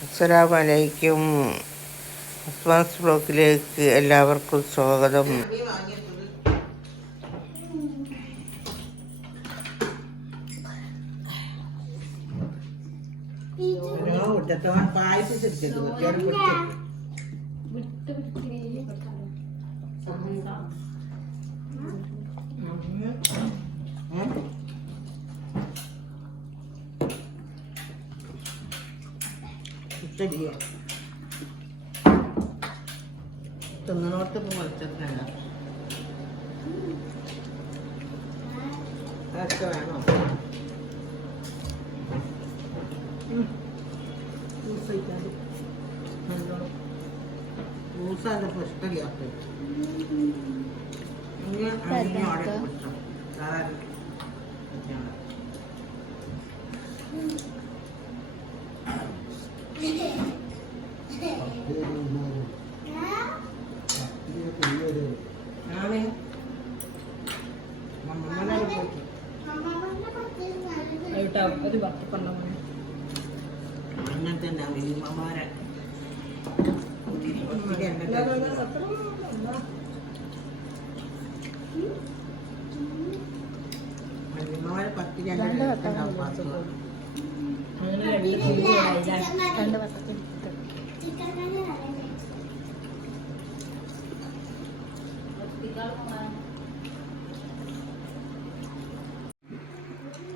അസ്സലാമലൈക്കും അസ്മാസ് ബ്ലോക്കിലേക്ക് എല്ലാവർക്കും സ്വാഗതം തിന്നണോട്ട് മുളച്ചെടുക്കണ്ട അതൊക്കെ വേണോ. ജ്യൂസാണ് ഇഷ്ടമില്ലാത്ത അങ്ങനെ അവിടെ കുടിച്ചോ അങ്ങനെ തന്നെ വലിയമ്മമാരെ പത്തിരി എണ്ണ ഉണ്ടാവും അങ്ങനെ രണ്ട് വട്ടത്തിൽ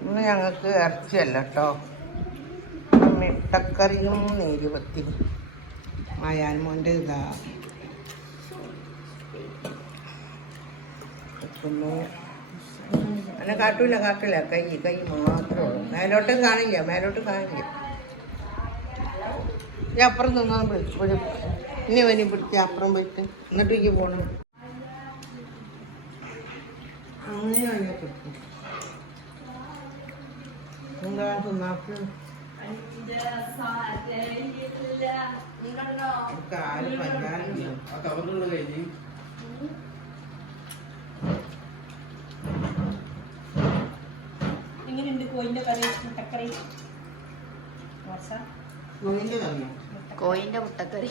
ഇന്ന് ഞങ്ങൾക്ക് ഇറച്ചിയല്ല കേട്ടോ മിട്ടക്കറിയും നെയ്രുപത്തി മായാൻമോന്റെ ഇതാ. വെക്കുന്നു അങ്ങനെ കാട്ടൂല കാട്ടില്ല കൈ കൈ മാത്രമേ ഉള്ളൂ. മേലോട്ടും കാണില്ല മേലോട്ടും കാണില്ല. ഞാൻ അപ്പുറം തിന്നാൻ വിളിച്ചു ഇനി വനി പിടിച്ച് അപ്പുറം പോയിട്ട് എന്നിട്ട് ഈ പോണം. അങ്ങനെ അതിനെ എന്താ തിന്നാക്ക് നമുക്ക് ആരും മുട്ടക്കറി. കോയിന്റെ മുട്ടക്കറി.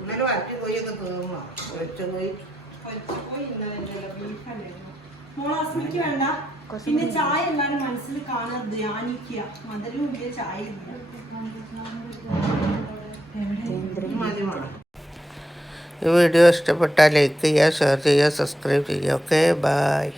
ഇന്നലെ വരട്ടി കോഴിയൊക്കെ തീർന്നോ വെച്ച കോഴി? മോളാസ്മിക്ക് വേണ്ട. പിന്നെ ചായ എല്ലാരും മനസ്സിൽ കാണാൻ ധ്യാനിക്കുക. മധുരം ഇല്ല ചായ ഈ വീഡിയോ ഇഷ്ടപ്പെട്ടാൽ ലൈക്ക് ചെയ്യുക ഷെയർ ചെയ്യുക സബ്സ്ക്രൈബ് ചെയ്യുക. Okay bye.